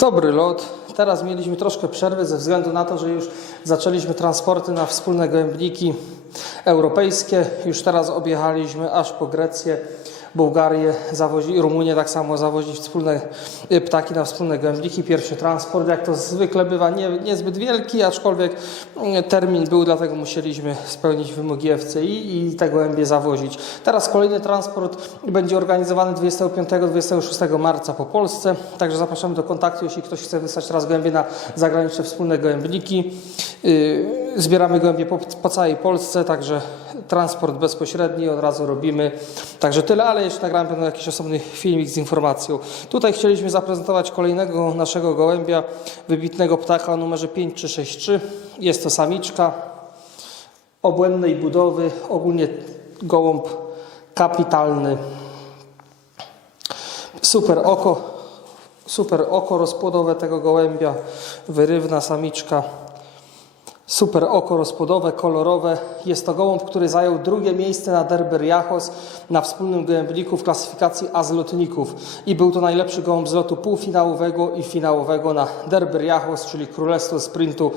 Dobry lot. Teraz mieliśmy troszkę przerwy ze względu na to, że już zaczęliśmy transporty na wspólne gołębniki europejskie. Już teraz objechaliśmy aż po Grecję, Bułgarię, zawozi, Rumunię tak samo zawozić wspólne y, ptaki na wspólne gołębniki. Pierwszy transport, jak to zwykle bywa, nie, niezbyt wielki, aczkolwiek y, termin był, dlatego musieliśmy spełnić wymogi FCI i te gołębie zawozić. Teraz kolejny transport będzie organizowany 25-26 marca po Polsce, także zapraszamy do kontaktu, jeśli ktoś chce wysłać teraz gołębie na zagraniczne wspólne gołębniki. Zbieramy gołębie po, po całej Polsce, także transport bezpośredni od razu robimy. Także tyle, ale jeszcze nagrałem jakiś osobny filmik z informacją. Tutaj chcieliśmy zaprezentować kolejnego naszego gołębia, wybitnego ptaka o numerze 5363. Jest to samiczka obłędnej budowy, ogólnie gołąb kapitalny. Super oko, super oko rozpłodowe tego gołębia, wyrywna samiczka. Super oko rozpłodowe, kolorowe. Jest to gołąb, który zajął drugie miejsce na Derby Jachos na wspólnym gołębniku w klasyfikacji A. I był to najlepszy gołąb z lotu półfinałowego i finałowego na Derby Jachos, czyli Królestwo Sprintu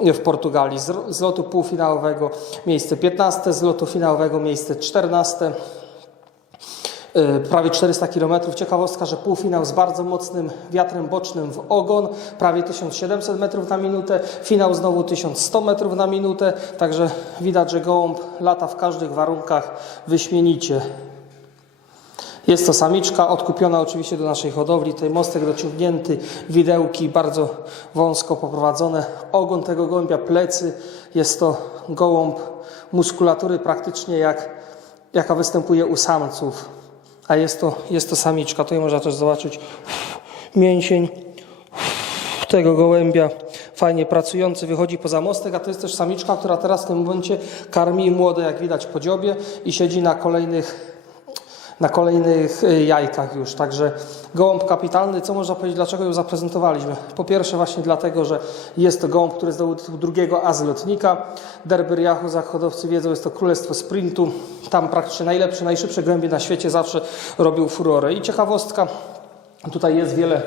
w Portugalii. Z lotu półfinałowego miejsce 15, z lotu finałowego miejsce 14. Yy, prawie 400 km. Ciekawostka, że półfinał z bardzo mocnym wiatrem bocznym w ogon, prawie 1700 metrów na minutę, finał znowu 1100 metrów na minutę, także widać, że gołąb lata w każdych warunkach wyśmienicie. Jest to samiczka, odkupiona oczywiście do naszej hodowli. Tutaj mostek dociągnięty, widełki bardzo wąsko poprowadzone. Ogon tego gołębia, plecy. Jest to gołąb muskulatury praktycznie jak, jaka występuje u samców. A jest to, jest to samiczka. Tutaj można też zobaczyć mięsień tego gołębia. Fajnie pracujący, wychodzi poza mostek, a to jest też samiczka, która teraz w tym momencie karmi młode, jak widać po dziobie i siedzi na kolejnych na kolejnych y, jajkach już. Także gołąb kapitalny, co można powiedzieć, dlaczego ją zaprezentowaliśmy? Po pierwsze właśnie dlatego, że jest to gołąb, który zdobył tytuł drugiego azylotnika. Derby Yahoo, jak hodowcy wiedzą, jest to królestwo sprintu. Tam praktycznie najlepsze, najszybsze gołębie na świecie zawsze robił furorę. I ciekawostka, Tutaj jest wiele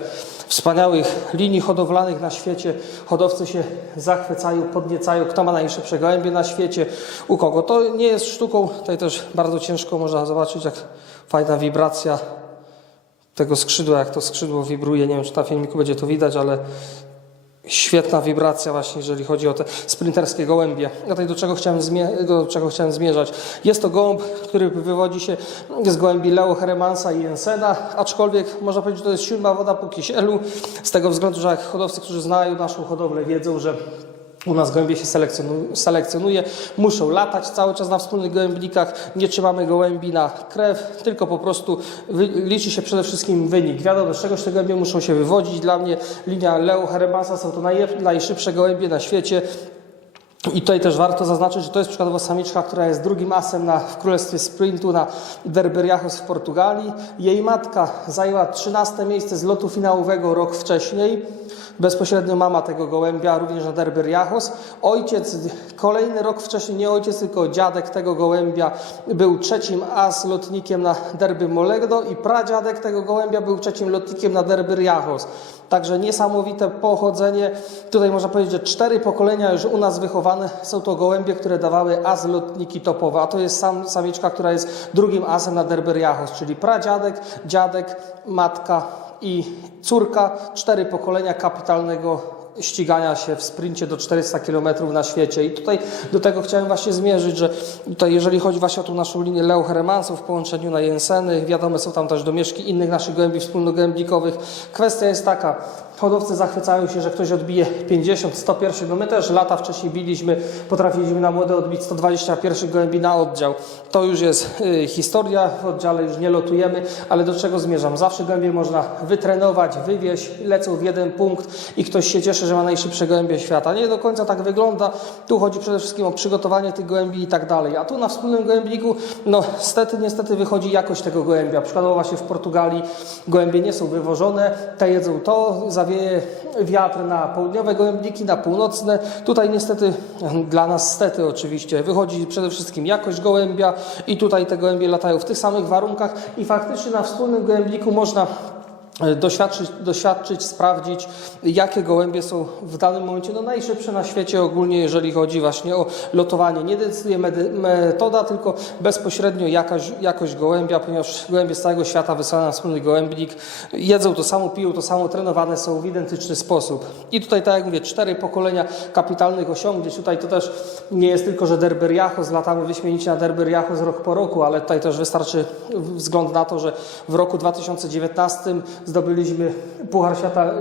wspaniałych linii hodowlanych na świecie. Hodowcy się zachwycają, podniecają, kto ma najszybsze gołębie na świecie, u kogo. To nie jest sztuką, tutaj też bardzo ciężko można zobaczyć, jak fajna wibracja tego skrzydła, jak to skrzydło wibruje. Nie wiem, czy na filmiku będzie to widać, ale świetna wibracja właśnie, jeżeli chodzi o te sprinterskie gołębie. Tutaj do czego chciałem, do czego chciałem zmierzać? Jest to gołąb, który wywodzi się z gołębi Leo Heremansa i Jensena, aczkolwiek można powiedzieć, że to jest siódma woda po kisielu, z tego względu, że jak hodowcy, którzy znają naszą hodowlę, wiedzą, że u nas gołębie się selekcjonu- selekcjonuje, muszą latać cały czas na wspólnych gołębnikach, nie trzymamy gołębi na krew, tylko po prostu liczy się przede wszystkim wynik. Wiadomo, z czegoś te gołębie muszą się wywodzić. Dla mnie linia Leo Heremasa są to naj- najszybsze gołębie na świecie. I tutaj też warto zaznaczyć, że to jest przykładowo samiczka, która jest drugim asem na, w Królestwie Sprintu na Derby Jachos w Portugalii. Jej matka zajęła 13 miejsce z lotu finałowego rok wcześniej. Bezpośrednio mama tego gołębia, również na Derby Jachos. Ojciec kolejny rok wcześniej, nie ojciec, tylko dziadek tego gołębia był trzecim as lotnikiem na Derby Molegdo i pradziadek tego gołębia był trzecim lotnikiem na Derby Jachos. Także niesamowite pochodzenie. Tutaj można powiedzieć, że cztery pokolenia już u nas wychowane są to gołębie, które dawały as lotniki topowe, a to jest sam, samiczka, która jest drugim asem na Derby Jachos, czyli pradziadek, dziadek, matka i córka. Cztery pokolenia kapitalnego ścigania się w sprincie do 400 km na świecie. I tutaj do tego chciałem właśnie zmierzyć, że tutaj jeżeli chodzi właśnie o tą naszą linię Leo Heremansów w połączeniu na Jenseny, wiadomo są tam też domieszki innych naszych gołębi wspólnogębnikowych. Kwestia jest taka, hodowcy zachwycają się, że ktoś odbije 50, 101, no my też lata wcześniej biliśmy, potrafiliśmy na młode odbić 121 gołębi na oddział. To już jest y, historia, w oddziale już nie lotujemy, ale do czego zmierzam? Zawsze gołębie można wytrenować, wywieźć, lecą w jeden punkt i ktoś się cieszy, że ma najszybsze gołębie świata. Nie do końca tak wygląda. Tu chodzi przede wszystkim o przygotowanie tych gołębi i tak dalej. A tu na wspólnym gołębniku, no niestety, niestety wychodzi jakość tego gołębia. Przykładowo właśnie w Portugalii gołębie nie są wywożone, te jedzą to, zawieje wiatr na południowe gołębniki, na północne. Tutaj niestety, dla nas stety oczywiście, wychodzi przede wszystkim jakość gołębia i tutaj te gołębie latają w tych samych warunkach i faktycznie na wspólnym gołębniku można doświadczyć, doświadczyć, sprawdzić, jakie gołębie są w danym momencie no, najszybsze na świecie ogólnie, jeżeli chodzi właśnie o lotowanie. Nie decyduje metoda, tylko bezpośrednio jakaś, jakość gołębia, ponieważ gołębie z całego świata wysyłają na wspólny gołębnik, jedzą to samo, piją to samo, trenowane są w identyczny sposób. I tutaj, tak jak mówię, cztery pokolenia kapitalnych osiągnięć. Tutaj to też nie jest tylko, że Derber Jachos, latamy wyśmienicie na Derber Jachos rok po roku, ale tutaj też wystarczy wzgląd na to, że w roku 2019 zdobyliśmy Puchar Świata,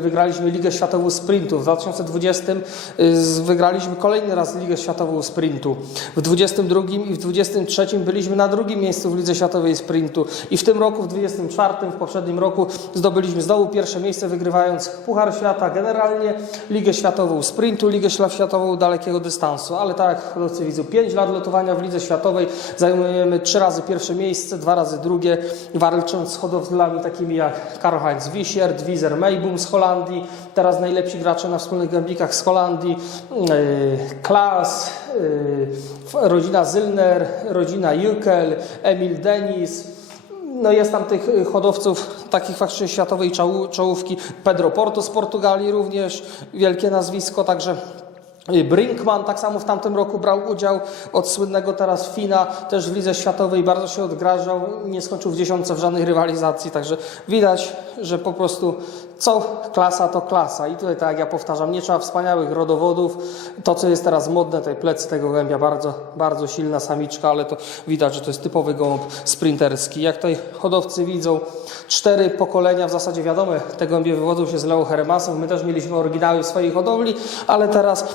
wygraliśmy Ligę Światową Sprintu. W 2020 y, wygraliśmy kolejny raz Ligę Światową Sprintu. W 2022 i w 2023 byliśmy na drugim miejscu w Lidze Światowej Sprintu. I w tym roku, w 2024, w poprzednim roku zdobyliśmy znowu pierwsze miejsce, wygrywając Puchar Świata, generalnie Ligę Światową Sprintu, Ligę Światową Dalekiego Dystansu. Ale tak, jak hodowcy widzą, 5 lat lotowania w Lidze Światowej, zajmujemy 3 razy pierwsze miejsce, 2 razy drugie, walcząc z hodowlami takimi jak Karl-Heinz Wisier, Wieser Meibum z Holandii, teraz najlepsi gracze na wspólnych gębnikach z Holandii, yy, Klaas, yy, rodzina Zylner, rodzina Jukel, Emil Denis, no jest tam tych y, hodowców takich faktycznie światowej czołówki. Pedro Porto z Portugalii również, wielkie nazwisko, także y, Brinkman tak samo w tamtym roku brał udział od słynnego teraz Fina, też w Lidze Światowej bardzo się odgrażał, nie skończył w dziesiątce w żadnej rywalizacji, także widać, że po prostu co klasa to klasa. I tutaj tak jak ja powtarzam, nie trzeba wspaniałych rodowodów, to co jest teraz modne, te plecy tego gołębia bardzo, bardzo silna samiczka, ale to widać, że to jest typowy gołąb sprinterski. Jak tutaj hodowcy widzą, cztery pokolenia w zasadzie wiadome, te gołębie wywodzą się z Leo Hermasów, my też mieliśmy oryginały w swojej hodowli, ale teraz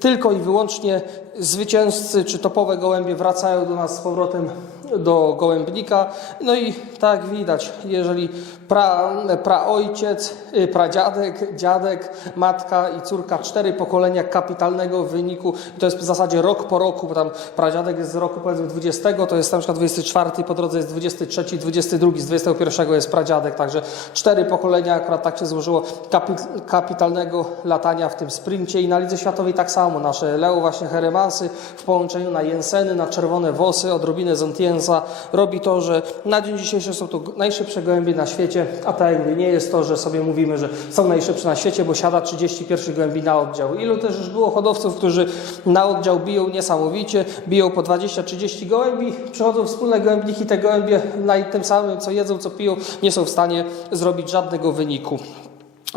tylko i wyłącznie zwycięzcy czy topowe gołębie wracają do nas z powrotem do gołębnika. No i tak widać, jeżeli pra, praojciec, y, pradziadek, dziadek, matka i córka, cztery pokolenia kapitalnego wyniku, to jest w zasadzie rok po roku, bo tam pradziadek jest z roku powiedzmy 20, to jest na przykład 24, po drodze jest 23, 22, z 21 jest pradziadek, także cztery pokolenia, akurat tak się złożyło, kapi, kapitalnego latania w tym sprincie i na Lidze Światowej tak samo, nasze Leo właśnie Heremansy w połączeniu na Jenseny, na czerwone włosy, odrobinę Zontiensa robi to, że na dzień dzisiejszy są to najszybsze gołębie na świecie, a mówię, nie jest to, że sobie mówimy, że są najszybsze na świecie, bo siada 31 gołębi na oddział. Ilu też już było hodowców, którzy na oddział biją niesamowicie, biją po 20-30 gołębi, przychodzą wspólne gołębniki, te gołębie na tym samym, co jedzą, co piją, nie są w stanie zrobić żadnego wyniku.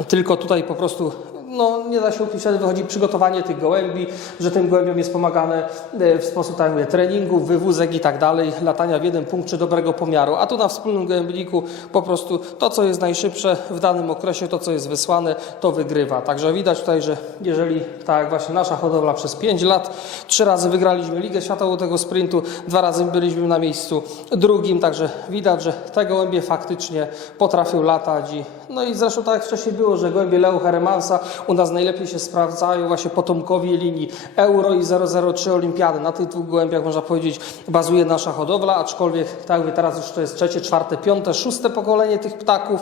Tylko tutaj po prostu no, nie da się ukryć, wtedy wychodzi przygotowanie tych gołębi, że tym gołębiom jest pomagane e, w sposób tak mówię, treningu, wywózek i tak dalej, latania w jeden punkt czy dobrego pomiaru. A tu na wspólnym gołębniku po prostu to, co jest najszybsze w danym okresie, to, co jest wysłane, to wygrywa. Także widać tutaj, że jeżeli tak właśnie nasza hodowla przez 5 lat, trzy razy wygraliśmy Ligę Światową tego sprintu, dwa razy byliśmy na miejscu drugim, także widać, że te gołębie faktycznie potrafią latać i no i zresztą tak jak wcześniej było, że gołębie Leo Heremansa u nas najlepiej się sprawdzają właśnie potomkowie linii Euro i 003 Olimpiady. Na tych dwóch gołębiach można powiedzieć bazuje nasza hodowla, aczkolwiek tak jak mówię, teraz już to jest trzecie, czwarte, piąte, szóste pokolenie tych ptaków,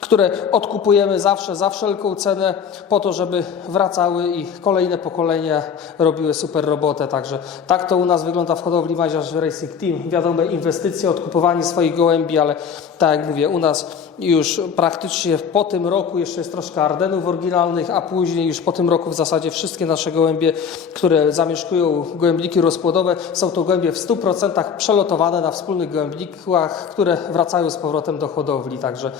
które odkupujemy zawsze, za wszelką cenę po to, żeby wracały i kolejne pokolenia robiły super robotę. Także tak to u nas wygląda w hodowli Maziarz Racing Team. Wiadomo, inwestycje, odkupowanie swoich gołębi, ale tak jak mówię, u nas już praktycznie po tym roku jeszcze jest troszkę Ardenów oryginalnych, a później już po tym roku w zasadzie wszystkie nasze gołębie, które zamieszkują gołębniki rozpłodowe, są to gołębie w 100% przelotowane na wspólnych gołębnikach, które wracają z powrotem do hodowli. Także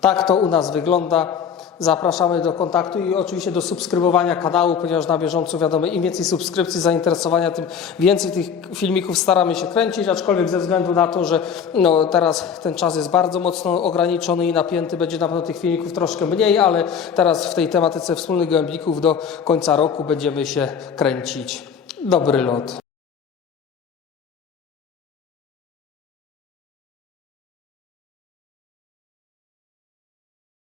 tak to u nas wygląda. Zapraszamy do kontaktu i oczywiście do subskrybowania kanału, ponieważ na bieżąco wiadomo, im więcej subskrypcji, zainteresowania, tym więcej tych filmików staramy się kręcić, aczkolwiek ze względu na to, że no, teraz ten czas jest bardzo mocno ograniczony i napięty, będzie na pewno tych filmików troszkę mniej, ale teraz w tej tematyce wspólnych gołębników do końca roku będziemy się kręcić. Dobry lot.